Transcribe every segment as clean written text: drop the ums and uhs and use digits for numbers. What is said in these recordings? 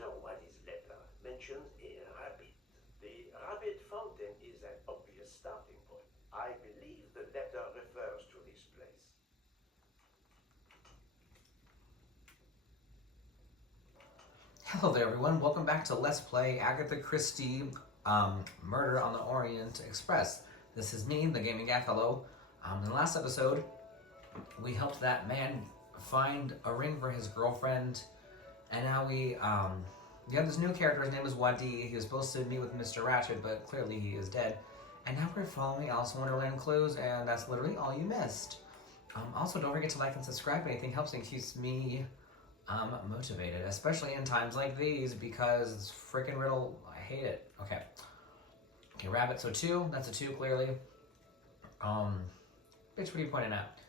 Mr. Waddy's letter mentions a rabbit. The rabbit fountain is an obvious starting point. I believe the letter refers to this place. Hello there, everyone. Welcome back to Let's Play Agatha Christie Murder on the Orient Express. This is me, the Gaming Agatha. In the last episode, we helped that man find a ring for his girlfriend, and now we have this new character. His name is Wadi. He was supposed to meet with Mr. Ratchet, but clearly he is dead. And now we're following Alice in Wonderland clues, and that's literally all you missed. Also, don't forget to like and subscribe. Anything helps and keeps me motivated, especially in times like these, because it's freaking riddle. I hate it. Okay, rabbit. So 2. That's a 2 clearly. Bitch, what are you pointing at?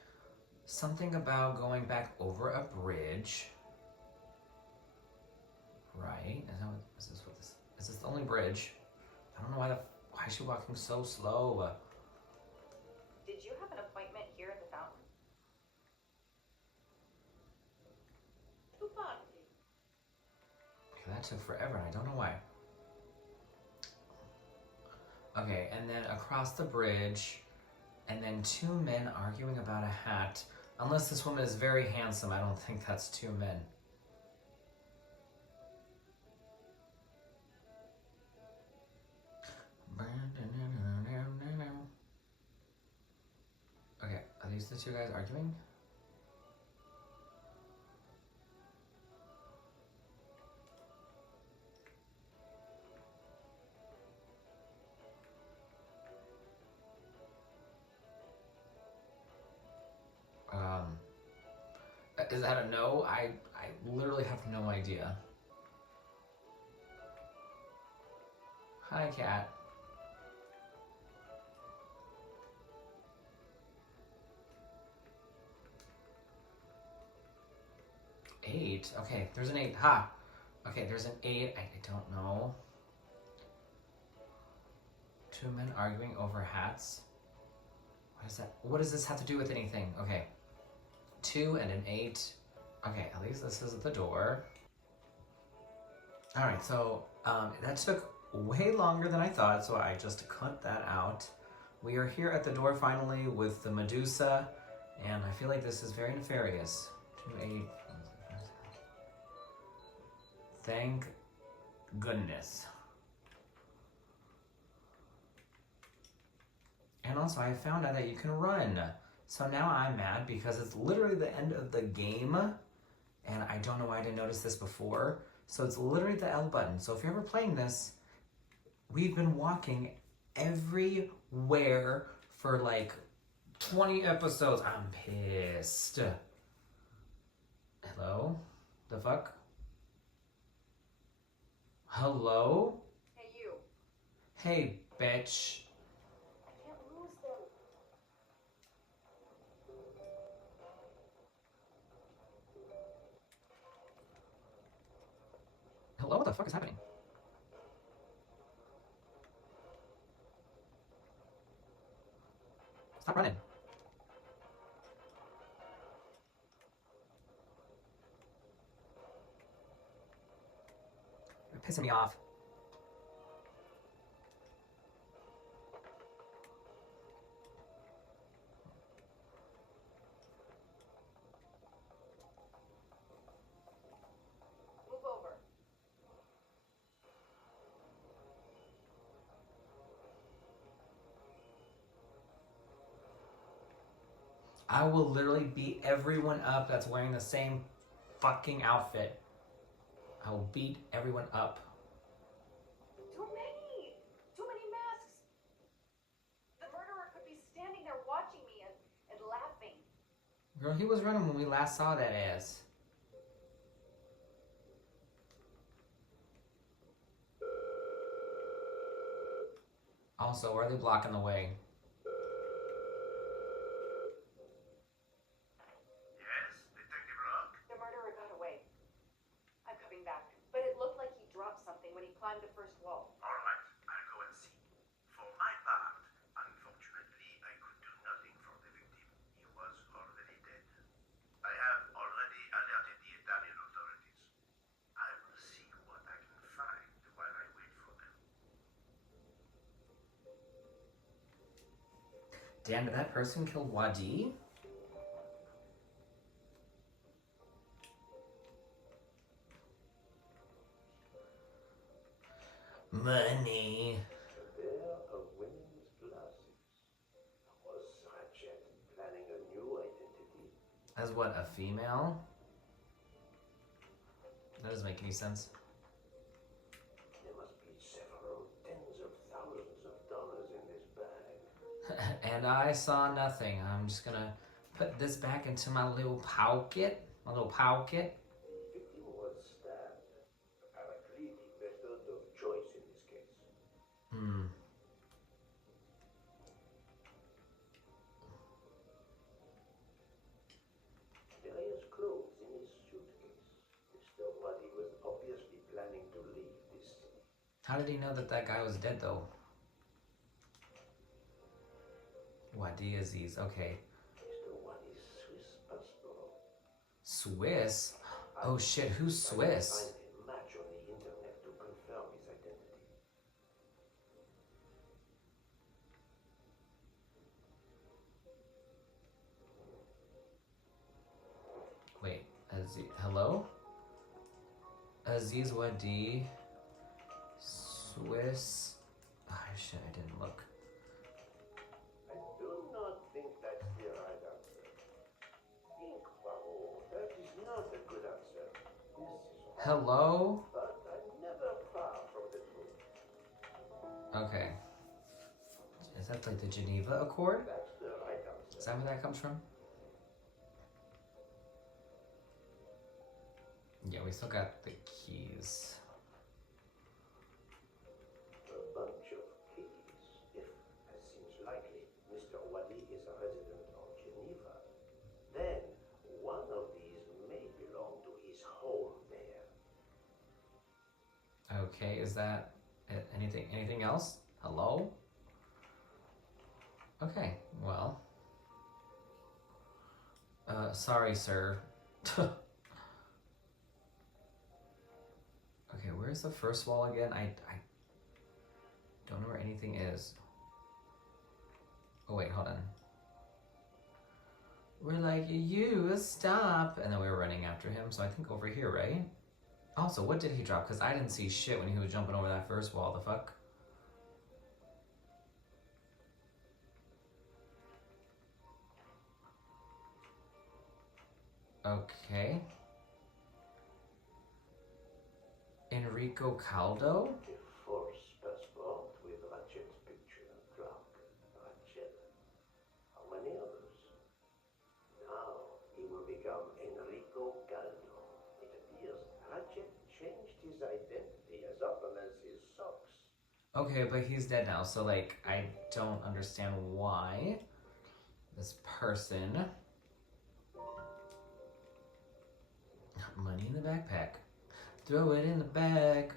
Something about going back over a bridge. Right? Is this the only bridge? I don't know why is she walking so slow? Did you have an appointment here at the fountain? Okay, that took forever, and I don't know why. Okay, and then across the bridge, and then 2 men arguing about a hat. Unless this woman is very handsome, I don't think that's 2 men. Okay, are these the 2 guys arguing? Is that a no? I literally have no idea. Hi, cat. Eight? Okay, there's an 8. Ha! Okay, there's an 8. I don't know. 2 men arguing over hats. What is that? What does this have to do with anything? Okay. 2 and an 8. Okay, at least this is at the door. Alright, so that took way longer than I thought, so I just cut that out. We are here at the door finally with the Medusa, and I feel like this is very nefarious. 2, 8. Thank goodness. And also, I found out that you can run. So now I'm mad because it's literally the end of the game, and I don't know why I didn't notice this before. So it's literally the L button. So if you're ever playing this, we've been walking everywhere for like 20 episodes. I'm pissed. Hello? The fuck? Hello? Hey, you. Hey, bitch. I can't lose them. Hello? What the fuck is happening? Stop running. You're pissing me off. Move over. I will literally beat everyone up that's wearing the same fucking outfit. I will beat everyone up. Too many! Too many masks! The murderer could be standing there watching me and laughing. Girl, he was running when we last saw that ass. Also, why are they blocking the way? Yes, Detective Rock? The murderer got away. I'm coming back. But it looked like he dropped something when he climbed the first wall. All right, I'll go and see. For my part, unfortunately, I could do nothing for the victim. He was already dead. I have already alerted the Italian authorities. I will see what Damn, did that person kill Wadi? Money. There are women's glasses. Was Ratchet planning a new identity? As what, a female? That doesn't make any sense. There must be several tens of thousands of dollars in this bag. And I saw nothing. I'm just gonna put this back into my little pocket. My little pocket. The victim was stabbed. Apparently, the method of choice in this case. Various clothes in his suitcase. Mr. Wadi was obviously planning to leave this city. How did he know that that guy was dead, though? Wadi Aziz, okay. Mr. Wadi's Swiss passport. Swiss? Oh shit, who's Swiss? Find a match on the internet to confirm his identity. Wait, Aziz, hello? Aziz Wadi, Swiss. Oh shit, I didn't look. I do not think that's the right answer. Think, Poirot, that is not a good answer. This is Hello? but I'm never far from the truth. Okay. Is that like the Geneva Accord? That's the right answer. Is that where that comes from? Yeah, we still got the keys. A bunch of keys. If, as seems likely, Mr. Wadi is a resident of Geneva, then one of these may belong to his home there. Okay, is that it? Anything else? Hello? Okay, well. Sorry, sir. Okay, where's the first wall again? I don't know where anything is. Oh wait, hold on. We're like, you stop, and then we were running after him, so I think over here, right? Also, what did he drop? Because I didn't see shit when he was jumping over that first wall. The fuck? Okay. Enrico Caldo? A false passport with Ratchet's picture. Clark, Ratchet. How many others? Now he will become Enrico Caldo. It appears Ratchet changed his identity as often as his socks. Okay, but he's dead now, so like, I don't understand why this person. Money in the backpack. Throw it in the bag.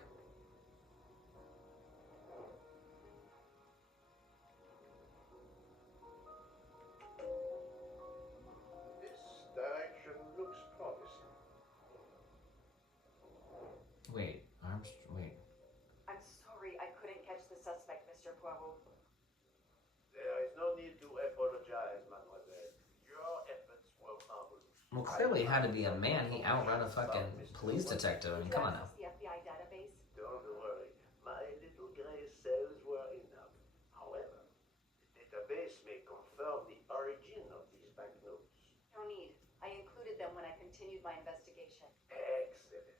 This direction looks promising. Wait, wait. I'm sorry I couldn't catch the suspect, Mr. Poirot. There is no need to apologize, mademoiselle. Your efforts were marvelous. Well, clearly it had to be a man. He outrun a fucking police detective. I mean, come on now. The FBI database? Don't worry, my little gray cells were enough. However, the database may confirm the origin of these banknotes. No need. I included them when I continued my investigation. Excellent.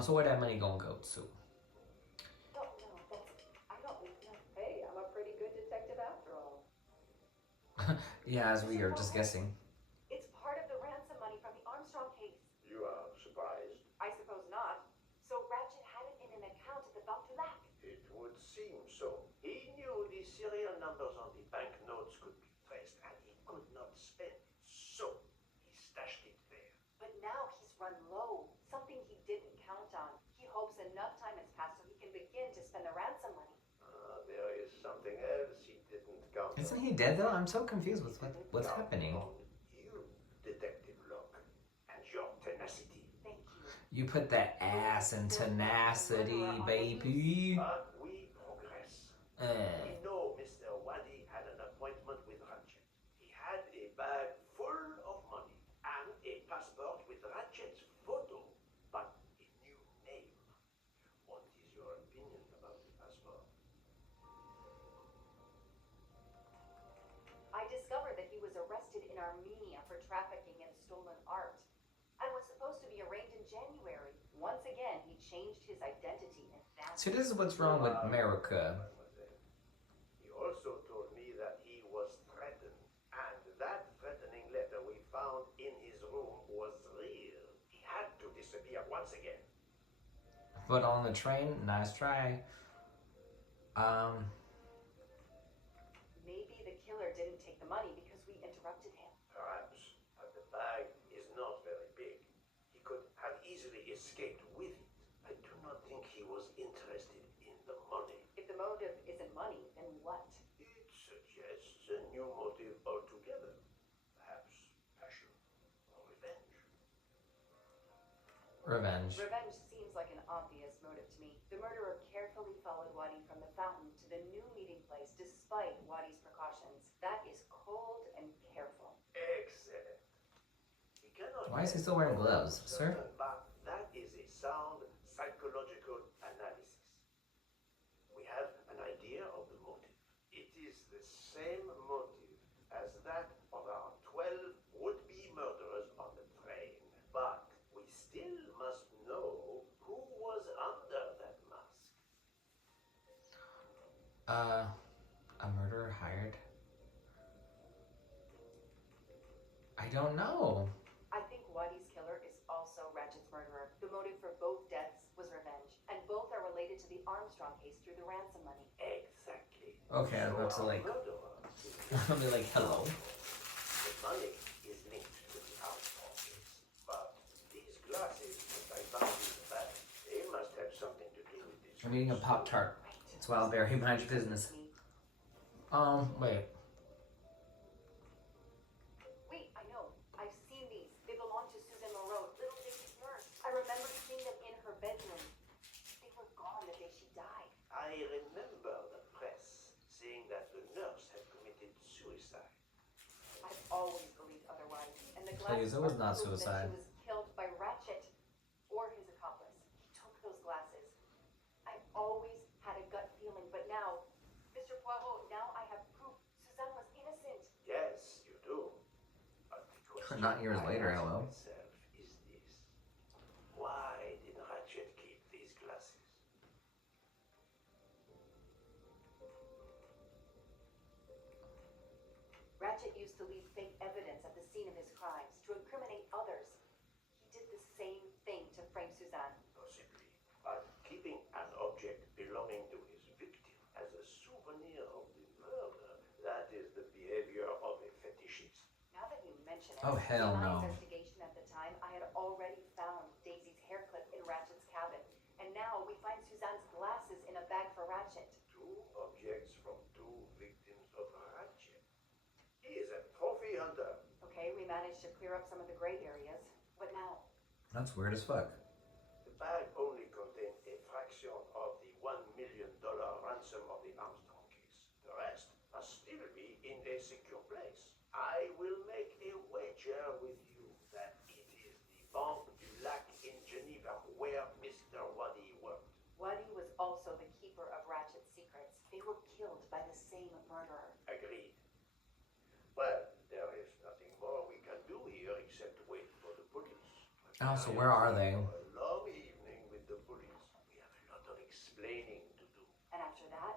So where that money gonna go to? No, I don't know. Hey, I'm a pretty good detective after all. Yeah, as we are just guessing. It's part of the ransom money from the Armstrong case. You are surprised? I suppose not. So Ratchet had it in an account at the Banque du Lac. It would seem so. He knew the serial numbers on the banknotes could be traced, and he could not spend. So, he stashed it there. But now he's run low. Something he didn't count on. He hopes enough time has passed so he can begin to spend the ransom money. There is something else he didn't count on. Isn't he dead though? I'm so confused with what's Count happening. on you, Detective Locke, and your tenacity. Thank you. You put that ass in tenacity, baby. But we progress. We know Mr. Wadi was arrested in Armenia for trafficking in stolen art and was supposed to be arraigned in January. Once again, he changed his identity, and that's... See, this is what's wrong with America. He also told me that he was threatened, and that threatening letter we found in his room was real. He had to disappear once again. But on the train, nice try. Maybe the killer didn't take the money because we interrupted him. Perhaps, but the bag is not very big. He could have easily escaped with it. I do not think he was interested in the money. If the motive isn't money, then what? It suggests a new motive altogether. Perhaps passion or revenge. Revenge. Revenge seems like an obvious motive to me. The murderer carefully followed Wadi from the fountain to the new meeting place despite Wadi's precautions. That is cold and careful. Excellent. He cannot Why is he still wearing gloves, sir? But that is a sound psychological analysis. We have an idea of the motive. It is the same motive as that of our 12 would-be murderers on the train. But we still must know who was under that mask. A murderer hired? I don't know. I think Wadi's killer is also Ratchet's murderer. The motive for both deaths was revenge, and both are related to the Armstrong case through the ransom money. Exactly. Okay, I was about to like, I'll be like, hello. The money is linked to the Armstrong case, but these glasses that I found in the bag, they must have something to do with this. I'm eating a Pop-Tart. That's why I'll bury mind your business. Wait. Wait, I know. I've seen these. They belong to Susan Moreau, little Daisy's nurse. I remember seeing them in her bedroom. They were gone the day she died. I remember the press saying that the nurse had committed suicide. I've always believed otherwise, and the Please, glasses it was are not proof suicide. that she was killed by Ratchet or his accomplice. He took those glasses. I've always had a gut feeling, but now, Mr. Poirot, now I have proof Suzanne was innocent. Yes, you do. But the question Not years I later, ask hello. myself is this. Why did Ratchet keep these glasses? Ratchet used to leave fake evidence at the scene of his crimes to incriminate others. He did the same thing to frame Suzanne. Possibly. But keeping an object belonging to his victim as a souvenir of the murder, that is the behavior of a fetishist. Now that you mention it, Oh, hell in my no. investigation at the time, I had already found Daisy's hair clip in Ratchet's cabin. And now we find Suzanne's glasses in a bag for Ratchet. Two objects from two victims of Ratchet. He is a trophy hunter. Okay, we managed to clear up some of the gray areas. What now? That's weird as fuck. The bag only contained a fraction of the $1 million ransom of the Armstrong case. The rest must still be in a secure place. I will make a wager with you that it is the Banque du Lac in Geneva where Mr. Wadi worked. Wadi was also the keeper of Ratchet's secrets. They were killed by the same murderer. Agreed. Well, there is nothing more we can do here except wait for the police. Oh, so where are they? A long evening with the police. We have a lot of explaining to do. And after that,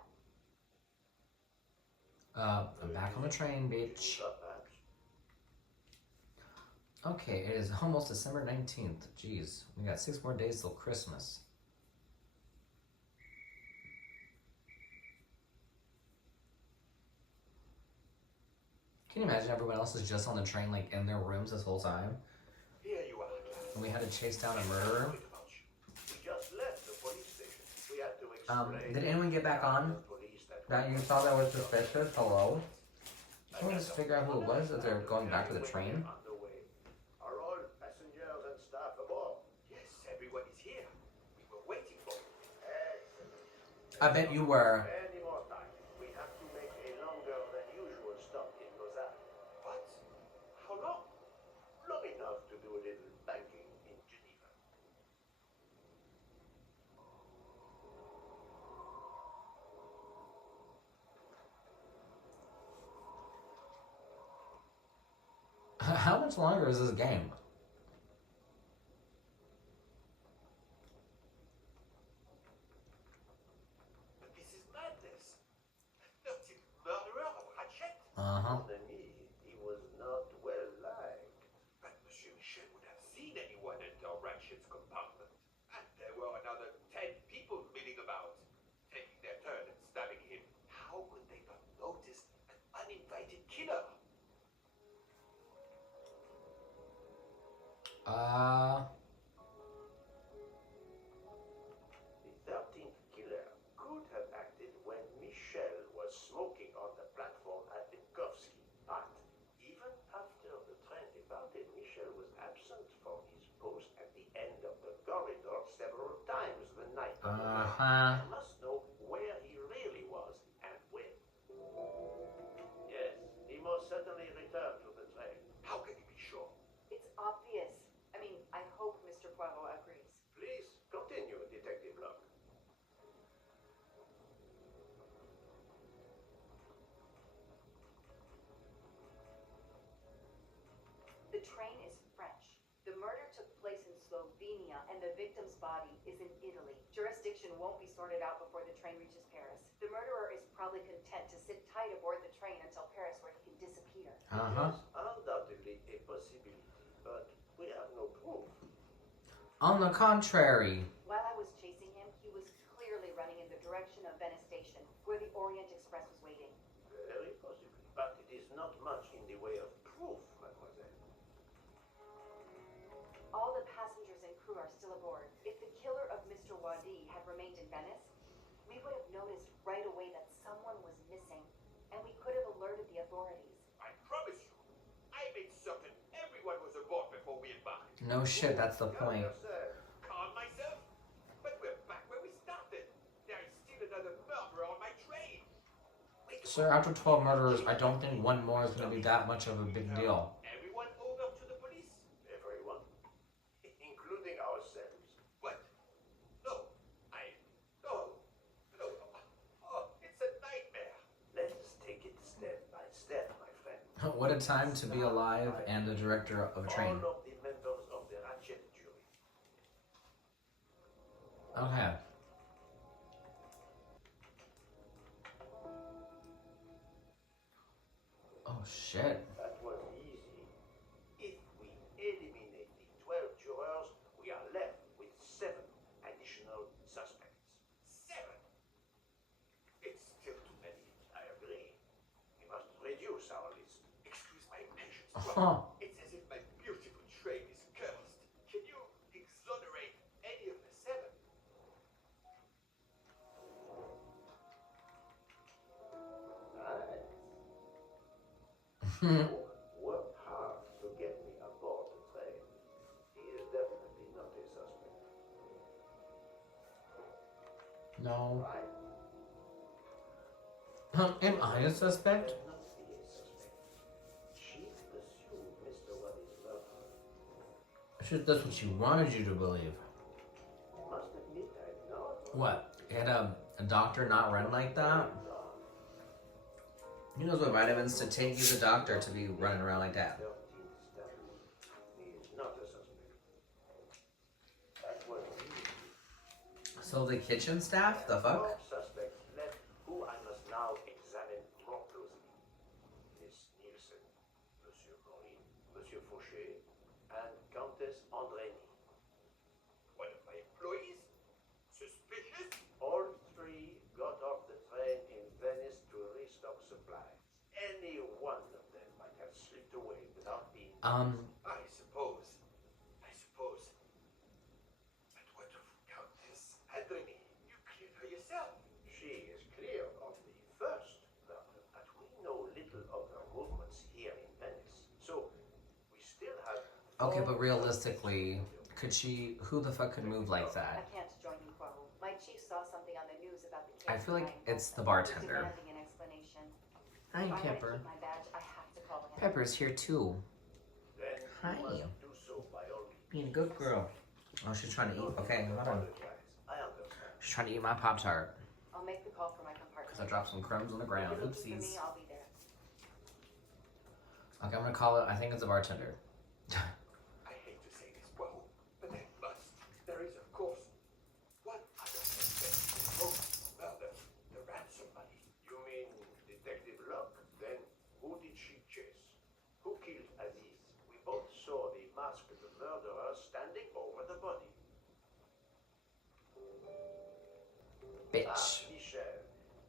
I'm back on the train, bitch. Perhaps. Okay, it is almost December 19th. Jeez, we got 6 more days till Christmas. Can you imagine everyone else is just on the train, like in their rooms this whole time? Here you are. And we had to chase down a murderer? We just left the police station. We had to explain. Did anyone get back on? That you thought that was suspicious? Hello? Can we just figure out who it was, if they're going back to the train? Are all passengers and staff aboard? Yes, everyone is here. We were waiting for you. I bet you were. Any more time? We have to make a longer than usual stop in Lausanne. What? How long? Long enough to do a little banking in Geneva. How much longer is this game? But this is madness. Dirty murderer of Ratchet. Uh-huh. Mon ami, he was not well liked. But Monsieur Michel would have seen anyone enter Ratchet's compartment. And there were another 10 people milling about, taking their turn and stabbing him. How could they not notice an uninvited killer? The 13th killer could have acted when Michel was smoking on the platform at VLIPSY. But even after the train departed, Michel was absent from his post at the end of the corridor several times the night of the night. I must know where he really was and when. Yes, he most certainly returned to the train. How can you be sure? It's obvious. I mean, I hope Mr. Poirot agrees. Please continue, Detective Locke. The train is French. The murder took place in Slovenia, and the victim's body is in Italy. Jurisdiction won't be sorted out before the train reaches Paris. The murderer is probably content to sit tight aboard the train until Paris, where he can disappear. Uh-huh. It is undoubtedly a possibility, but we have no proof. On the contrary. While I was chasing him, he was clearly running in the direction of Venice Station, where the Orient Express was waiting. Very possibly, but it is not much in the way of proof, mademoiselle. All the passengers and crew are still aboard. If the killer of Mr. Wadi had remained in Venice, we would have noticed right away that someone was missing, and we could have alerted the authorities. I promise you, I made certain everyone was aboard before we embarked. No shit, that's the Calm point. yourself. Calm myself? But we're back where we started. There is still another murderer on my train. Wait, Sir, after 12 murderers, I don't think one more is going to be that much of a big deal. everyone over to the police? Everyone, including ourselves. What? No. No. Oh, it's a nightmare. Let us take it step by step, my friend. What a time to be alive and the director of a train. All of the members of the Ratchet jury. Okay. Oh shit. That was easy. If we eliminate the 12 jurors, we are left with 7 additional suspects. 7. It's still too many. I agree. We must reduce our list. Excuse my impatience. Huh. It's as if my beautiful train is cursed. Can you exonerate any of the 7? Nice. Worked hard to get me aboard the train. He is definitely not a suspect. No. Right? Am I a suspect? Cannot be a suspect. She pursued Mr. Wadi's murder. That's what she wanted you to believe. Must admit I not. What? Had a doctor not run like that? He knows what vitamins to take. He's a doctor to be running around like that. 13th step. He is not a suspect. That was easy. So the kitchen staff? The fuck? Four suspects left, who I must now examine more closely. Miss Nielsen, Monsieur Morin, Monsieur Fauché, and Countess Andrény. One of my employees? Suspicious? All 3 got off the train in Venice to restock supplies. Any one of them might have slipped away without being. I suppose. But what of Countess Andrény? You cleared her yourself. She is clear of the first murder, but we know little of her movements here in Venice. So we still have. Okay, but realistically, could she? Who the fuck could move like I that? can't join you, Poirot. My chief saw something on the news about the case. I feel like tonight. it's the bartender. Demanding an explanation. Hi, If I want to Pepper. keep my badge, I have to call him. Pepper's here too. Then Hi. you must do so by all means. Being a good girl. Oh, she's trying to eat. Okay, hold on. Apologize. I understand. She's trying to eat my Pop Tart I'll make the call for my compartment. because I dropped some crumbs on the ground. If you're looking for Oopsies. me, I'll be there. Okay, I'm gonna call it. I think it's a bartender. I hate to say this, well, but I must. There is, of course, one other suspect involved in the murder, the ransom money. You mean Detective Locke? Then who did she chase? Who killed Aziz? We both saw the masked murderer standing over the body. Bitch. Michel,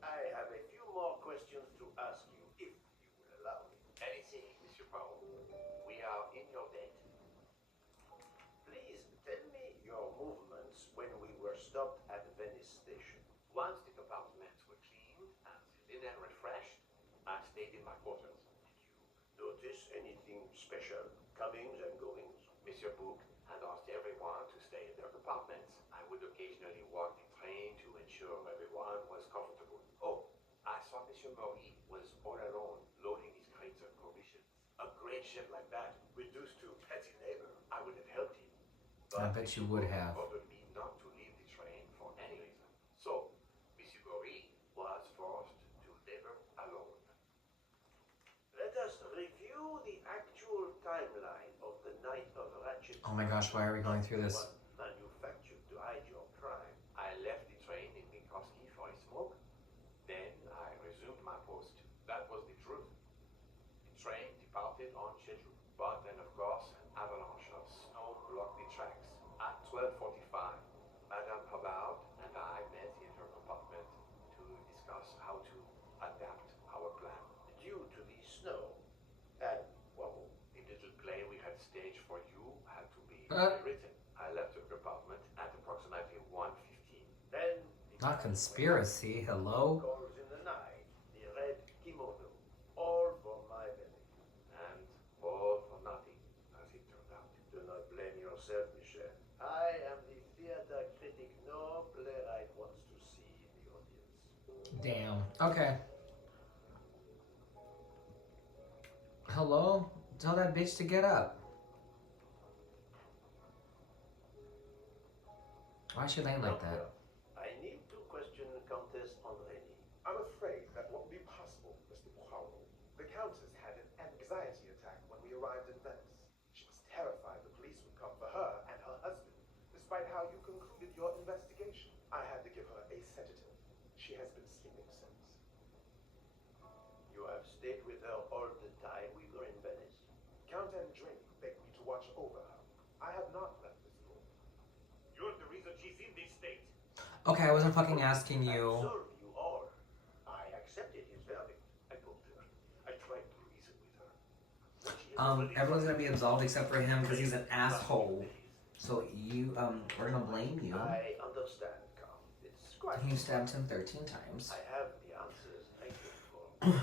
I have a few more questions to ask you, if you will allow me. Anything, Monsieur Poirot. We are in your debt. Please tell me your movements when we were stopped at Venice station. Once the compartments were cleaned and the linen refreshed, I stayed in my quarters. Did you notice anything special, comings and goings? Monsieur Book had asked everyone to stay in their compartments. I would occasionally walk the train to ensure everyone was comfortable. Oh, I saw Monsieur Maury was all alone loading his crates of provisions. A great ship like that, reduced to petty labor, I would have helped him. I bet you would have. Ordered me not to leave the train for any reason. So, Monsieur Maury was forced to labor alone. Let us review the actual timeline of the night of Ratchet's. Oh my gosh, why are we going through this? Manufactured to hide your crime. I left the train in Minkowski for a smoke. Then I resumed my post. That was the truth. The train departed on schedule. But then, of course, an avalanche of snow blocked the tracks. At 12:45, Madame Hubbard and I met in her compartment to discuss how to adapt our plan. Due to the snow. And, well, The little play we had staged for you had to be Uh. rewritten. I left the compartment at approximately 1:15. then. Not conspiracy, hello? Calls in the night. The red kimono. All for my benefit. And all for nothing, as it turned out. Do not blame yourself, Michel. I am the theater critic no playwright wants to see in the audience. Damn. Okay. Hello? Tell that bitch to get up. Why is she laying like that? I need to question Countess Andreni. I'm afraid that won't be possible, Mr. Poirot. The Countess had an anxiety attack when we arrived in Venice. She was terrified the police would come for her and her husband, despite how you concluded your investigation. I had to give her a sedative. She has been sleeping since. You have stayed with her all the time we were in Venice. Count Andreni begged me to watch over her. I have not left this room. You're the reason she's in this state. Okay, I wasn't fucking asking you. Absolve you all. I accepted his verdict. I told her. I tried to reason with her. When she had already Everyone's gonna be absolved except for him because he's an nothing asshole. days. So you, we're gonna blame you. I understand, Count. It's quite. You stabbed him 13 times. I have the answers I look for.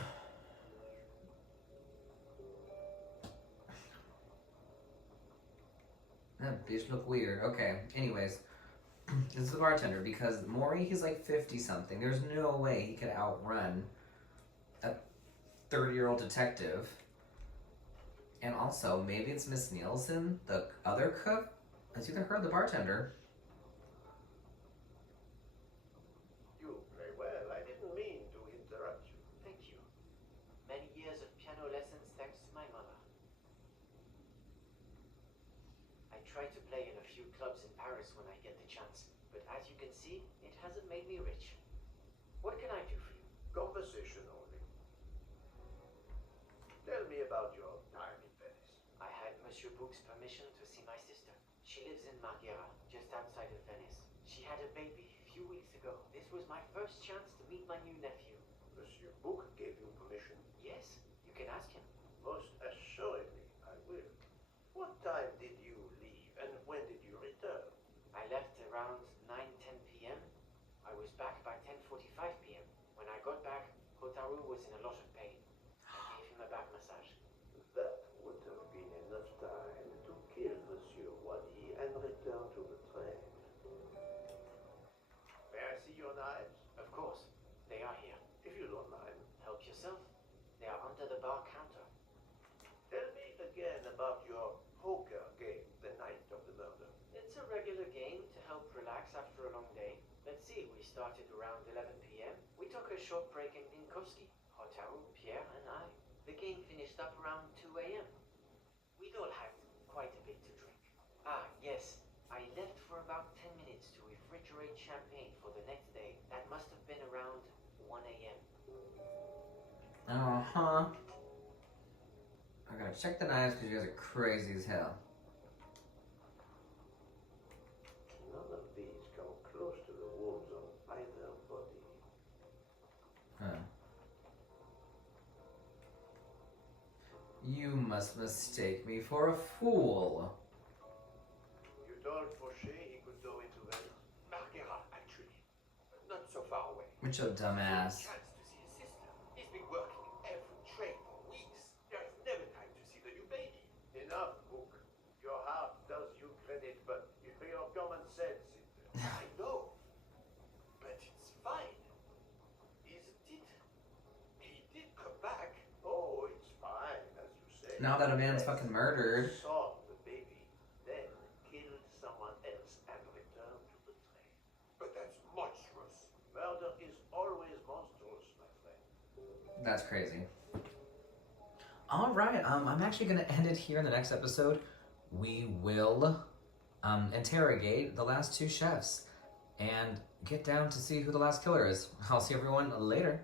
That bitch look weird. Okay, anyways. This is the bartender because Maury, he's like 50 something. There's no way he could outrun a 30-year-old detective. And also, maybe it's Miss Nielsen, the other cook. It's either her or the bartender. You play well. I didn't mean to interrupt you. Thank you. Many years of piano lessons thanks to my mother. I try to play in a few clubs in Paris when I get the chance, but as you can see, it hasn't made me rich. What can I do for you? Conversation only. Tell me about your time in Venice. I had Monsieur Book's permission to see my sister. She lives in Marghera, just outside of Venice. She had a baby a few weeks ago. This was my first chance to meet my new nephew. Monsieur Book gave you permission. Yes, you can ask him. Most assuredly, I will. What time did you leave and when did you return? I left around 9:10 p.m. I was back by 10:45 p.m. When I got back, Hotaru was in a lot of pain. I gave him a back massage. That would have been enough time to kill Monsieur Wadi and return to the train. May I see your knives? Of course, they are here. If you don't mind. Help yourself. They are under the bar counter. Tell me again about your poker game the night of the murder. It's a regular game to help relax after a long day. Let's see, we started around 11 p.m. We took a short break in Minkowski, Hotaru, Pierre, and I. The game finished up around 2 a.m. We'd all had Yes, I left for about 10 minutes to refrigerate champagne for the next day. That must have been around 1 a.m. Uh-huh. I gotta check the knives because you guys are crazy as hell. None of these come close to the wounds on either body. Huh. You must mistake me for a fool. You told Fauché he could go into Venice? Marguerite, actually. Not so far away. Which a dumbass. Chance to see his sister. He's been working every train for weeks. There's never time to see the new baby. Enough, Book. Your heart does you credit, but your common sense is... I know. But it's fine. Isn't it? He did come back. Oh, it's fine, as you say. Now that a man's fucking murdered. Saw the baby, then killed someone else and returned to the train. But that's monstrous. Murder is always monstrous, my friend. That's crazy. All right, I'm actually gonna end it here in the next episode. We will interrogate the last two chefs and get down to see who the last killer is. I'll see everyone later.